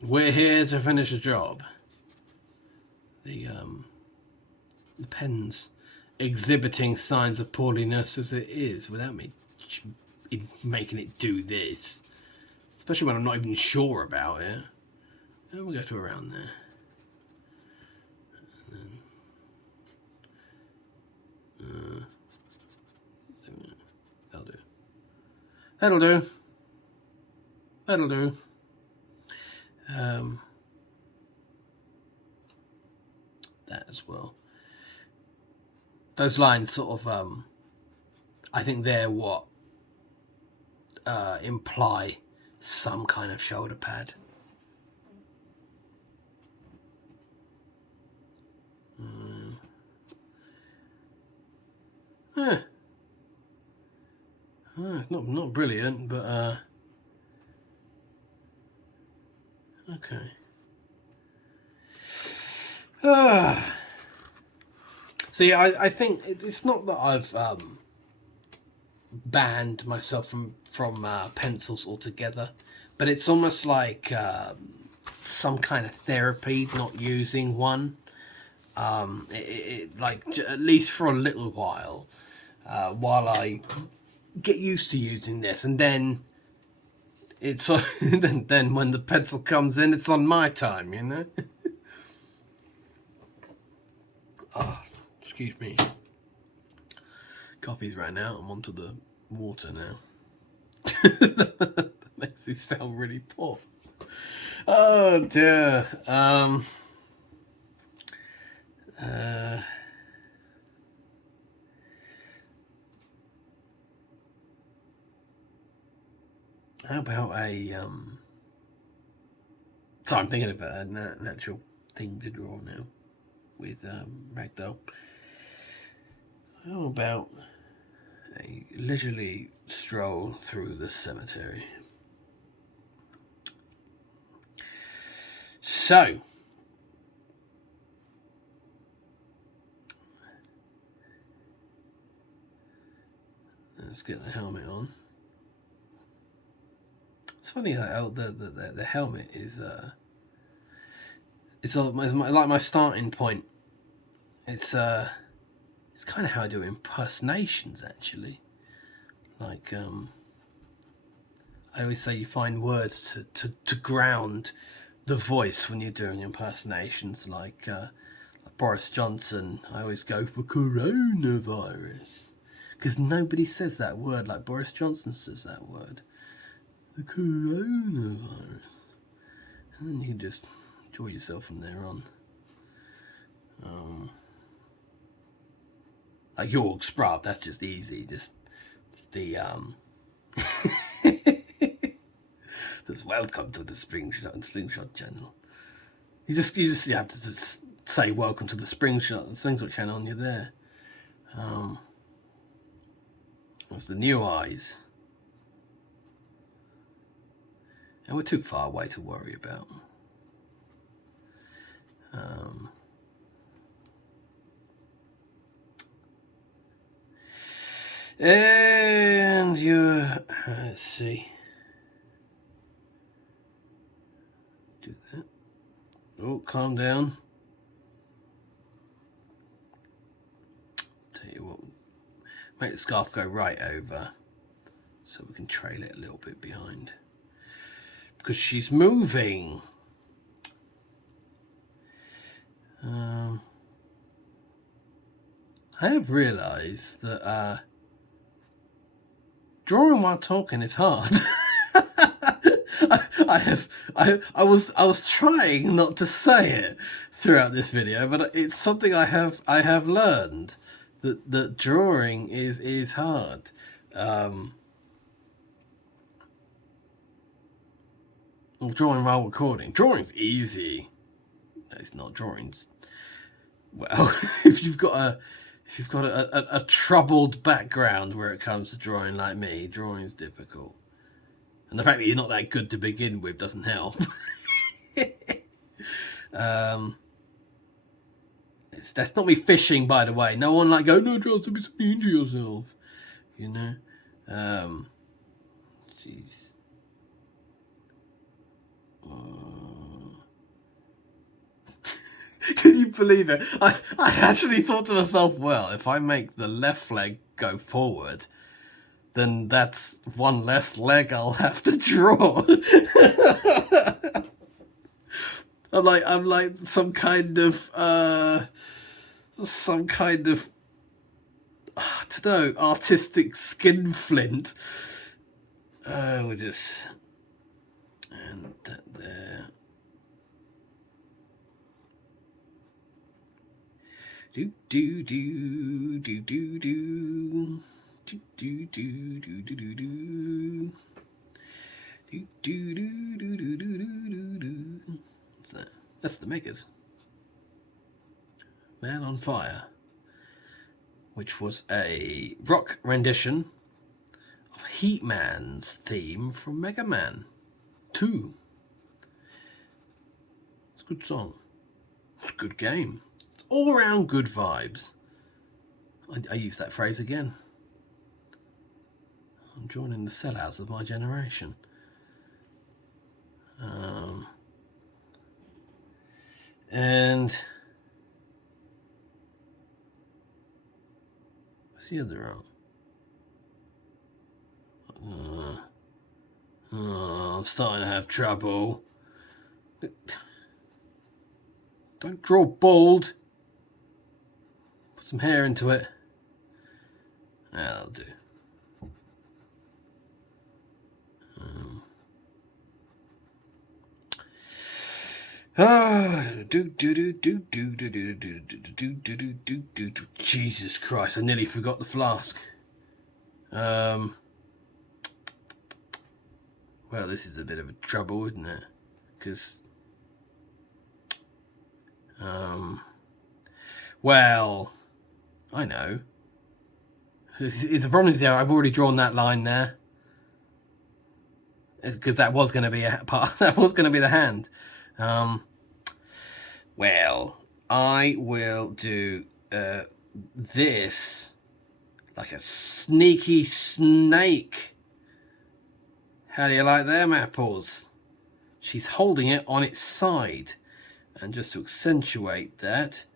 We're here to finish a job. The pen's exhibiting signs of poorliness as it is, without me making it do this. Especially when I'm not even sure about it. And we'll go to around there. And then, that'll do. That'll do. That'll do. That as well. Those lines sort of, I think they're what imply some kind of shoulder pad. It's not brilliant, but okay. See, I think it's not that I've banned myself from pencils altogether, but it's almost like some kind of therapy not using one. Like at least for a little while I get used to using this, and then it's then when the pencil comes in, it's on my time, you know. Oh, excuse me. Coffee's ran out. I'm onto the water now. That makes you sound really poor. Oh dear. How about a so I'm thinking of a natural thing to draw now with Ragdole. How about a leisurely stroll through the cemetery? So, let's get the helmet on. It's funny that the helmet is it's like my starting point. It's kind of how I do impersonations, actually. Like I always say, you find words to ground the voice when you're doing impersonations. Like Boris Johnson, I always go for coronavirus, because nobody says that word like Boris Johnson says that word. The coronavirus. And then you can just enjoy yourself from there on. A York Sprub, that's just easy. Just the just welcome to the Slingshot channel. You have to just say welcome to the Slingshot channel and you're there. What's the new eyes? And we're too far away to worry about. And you're, let's see. Do that. Oh, calm down. Tell you what, make the scarf go right over so we can trail it a little bit behind. Because she's moving. I have realised that drawing while talking is hard. I was trying not to say it throughout this video, but it's something I have learned that drawing is hard. Well, drawing while recording. Drawing's easy. No, it's not. Drawing's, well, if you've got a troubled background where it comes to drawing like me, drawing's difficult. And the fact that you're not that good to begin with doesn't help. That's not me fishing, by the way. No one go, no, Charles, don't be so mean to yourself. You know? Jeez. Can you believe it? I actually thought to myself, well, if I make the left leg go forward, then that's one less leg I'll have to draw. I'm like some kind of I don't know, artistic skinflint. We'll just, and that there. Do do do do do do. Do do do do do do do. Do do do do do do do. What's that? That's the Makers. Man on Fire, which was a rock rendition of Heatman's theme from Mega Man 2. It's a good song. It's a good game. It's all around good vibes. I use that phrase again. I'm joining the sellouts of my generation. And what's the other one? I'm starting to have trouble. Don't draw bold. Put some hair into it. That'll do. Jesus Christ, I nearly forgot the flask. Well, this is a bit of a trouble, isn't it? Because, well, I know. The problem is, I've already drawn that line there. Because that was going to be a part. That was going to be the hand. Well, I will do this like a sneaky snake. How do you like them apples? She's holding it on its side. And just to accentuate that,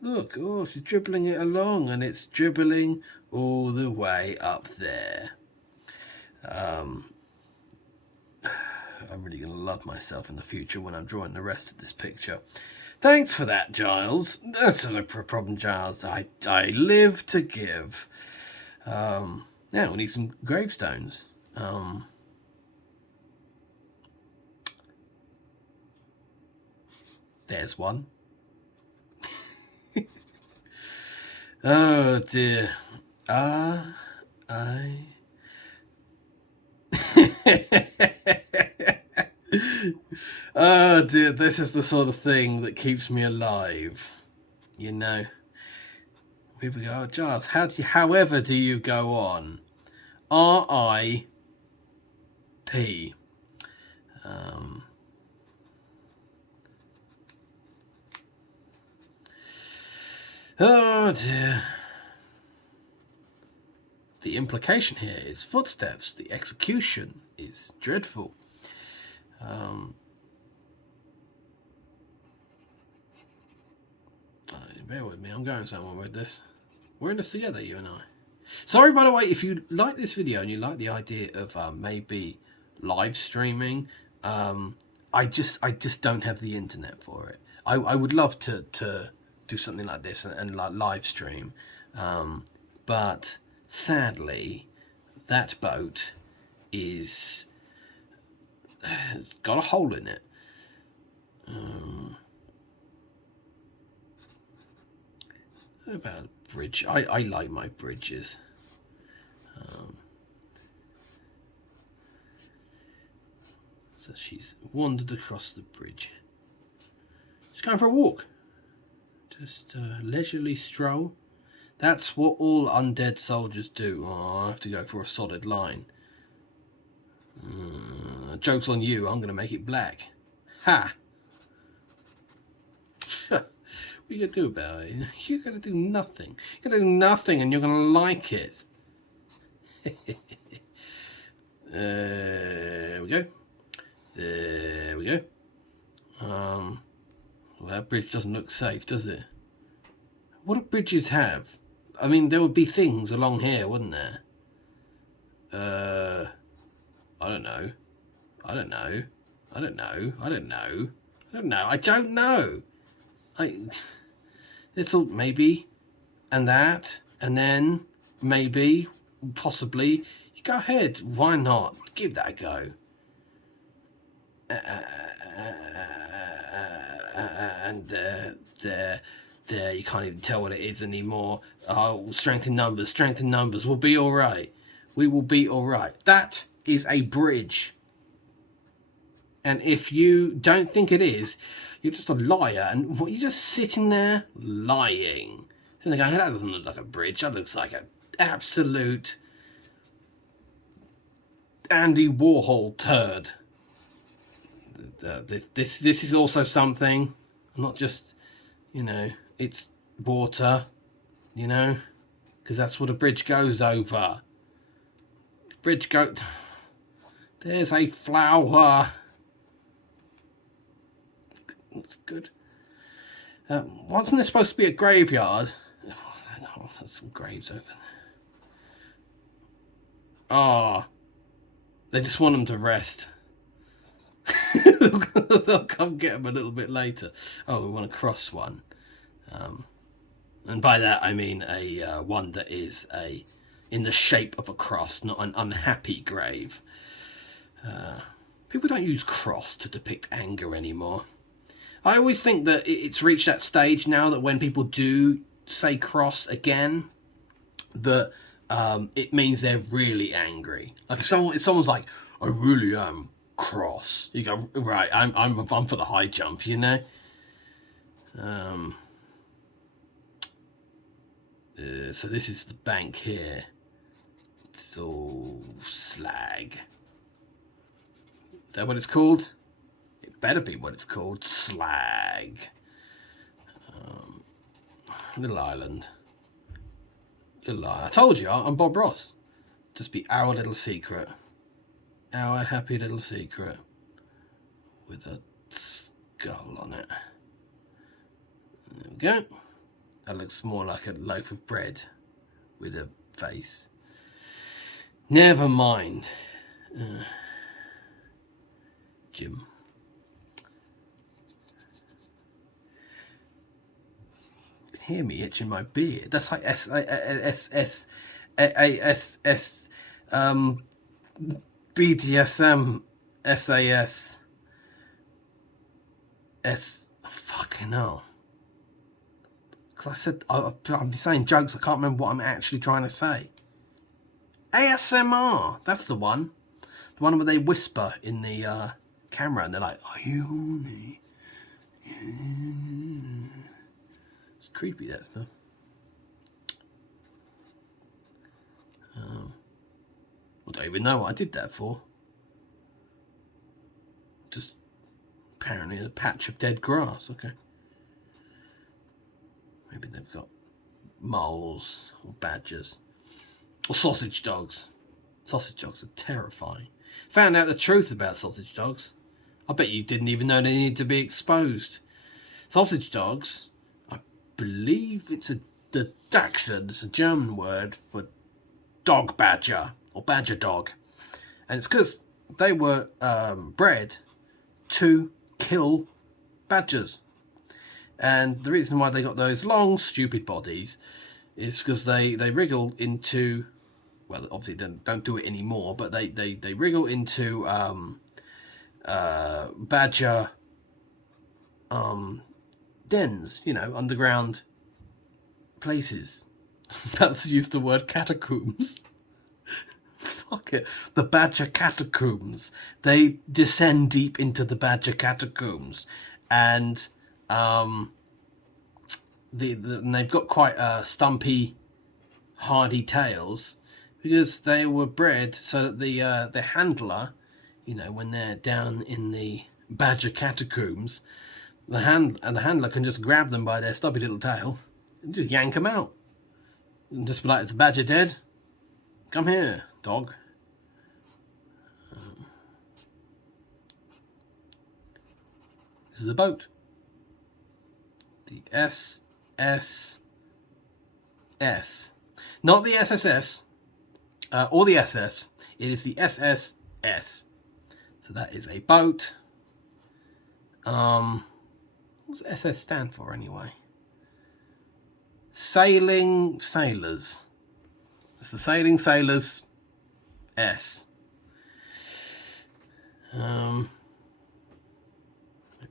look, oh, she's dribbling it along, and it's dribbling all the way up there. I'm really going to love myself in the future when I'm drawing the rest of this picture. Thanks for that, Giles. That's not a problem, Giles. I live to give. Now we need some gravestones. There's one. Oh dear. I. Oh dear, this is the sort of thing that keeps me alive. You know, people go, "Oh, Giles, however do you go on?" R.I.P. Oh dear. The implication here is footsteps. The execution is dreadful. Bear with me, I'm going somewhere with this. We're in this together, you and I. Sorry, by the way, if you like this video and you like the idea of maybe live streaming, I just don't have the internet for it. I would love to do something like this and like live stream, but sadly, that boat has got a hole in it. About a bridge. I like my bridges. So she's wandered across the bridge. She's going for a walk. Just a leisurely stroll. That's what all undead soldiers do. Oh, I have to go for a solid line. Joke's on you, I'm going to make it black. Ha! What are you going to do about it? You're going to do nothing. You're going to do nothing and you're going to like it. There we go. There we go. Well, that bridge doesn't look safe, does it? What do bridges have? I mean, there would be things along here, wouldn't there? I don't know. I don't know. I don't know. I don't know. I don't know. I don't know. This will maybe, and that, and then maybe, possibly. You go ahead. Why not? Give that a go. And there, you can't even tell what it is anymore. Oh, strength in numbers. Strength in numbers. We'll be all right. We will be all right. That is a bridge. And if you don't think it is, you're just a liar. And what, you're just sitting there lying. So they're going, that doesn't look like a bridge. That looks like an absolute Andy Warhol turd. This is also something. Not just, you know, it's water, you know, because that's what a bridge goes over. Bridge go. There's a flower. That's good. Wasn't there supposed to be a graveyard? Oh, there's some graves over there. Oh, they just want them to rest. They'll come get them a little bit later. Oh, we want to cross one. And by that I mean a one that is in the shape of a cross, not an unhappy grave. People don't use cross to depict anger anymore. I always think that it's reached that stage now that when people do say cross again, that it means they're really angry. Like if someone's like, I really am cross, you go, right, I'm for the high jump, you know. So this is the bank here. It's all slag. Is that what it's called? It better be what it's called. Slag. Little island. Little island. I told you, I'm Bob Ross. Just be our little secret. Our happy little secret. With a skull on it. There we go. That looks more like a loaf of bread with a face. Never mind. Jim. You can hear me itching my beard. That's like BDSM SAS fucking hell. because I said I'm saying jokes. I can't remember what I'm actually trying to say. ASMR. That's the one. The one where they whisper in the camera and they're like, "Are you horny?" It's creepy, that stuff. I don't even know what I did that for. Just apparently a patch of dead grass. Okay. Maybe they've got moles or badgers or sausage dogs. Sausage dogs are terrifying. Found out the truth about sausage dogs. I bet you didn't even know they needed to be exposed. Sausage dogs, I believe the Dachshund, it's a German word for dog badger or badger dog. And it's because they were bred to kill badgers. And the reason why they got those long, stupid bodies is because they wriggle into, well, obviously don't do it anymore, but they wriggle into badger dens, you know, underground places. I was about to use the word catacombs. Fuck it. The badger catacombs. They descend deep into the badger catacombs. And they've got quite stumpy, hardy tails because they were bred so that the handler, you know, when they're down in the badger catacombs, the handler can just grab them by their stubby little tail and just yank them out and just be like, "Is the badger dead? Come here, dog." This is a boat. The SSS. Not the SSS or the SS. It is the SSS. So that is a boat. What's SS stand for anyway? Sailing Sailors. It's the Sailing Sailors S. Maybe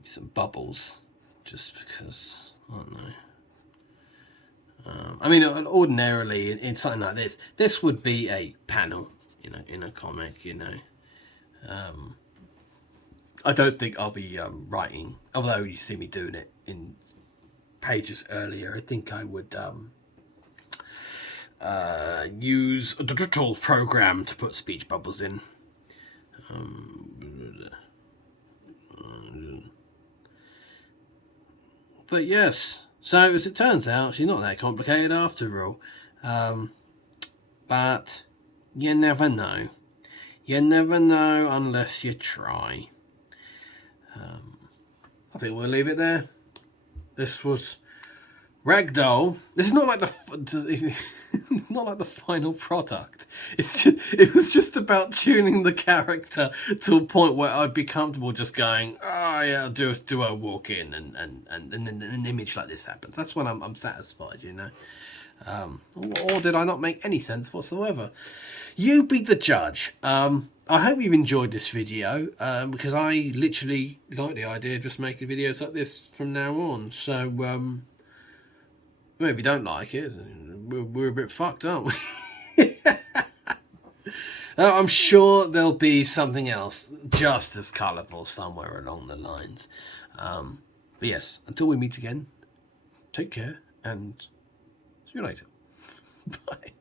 some bubbles, just because, I don't know. I mean, ordinarily in something like this would be a panel, you know, in a comic, you know. I don't think I'll be writing, although you see me doing it in pages earlier. I think I would use a digital program to put speech bubbles in. But yes, so as it turns out, she's not that complicated after all. But you never know. You never know unless you try. I think we'll leave it there. This was Ragdole. This is not like not like the final product. It was just about tuning the character to a point where I'd be comfortable just going, "Oh yeah, do I walk in and then an image like this happens." That's when I'm satisfied, you know. Or did I not make any sense whatsoever? You be the judge. I hope you've enjoyed this video because I literally like the idea of just making videos like this from now on. So, well, if you don't like it, we're a bit fucked, aren't we? I'm sure there'll be something else just as colourful somewhere along the lines. But yes, until we meet again, take care and see you later. Bye.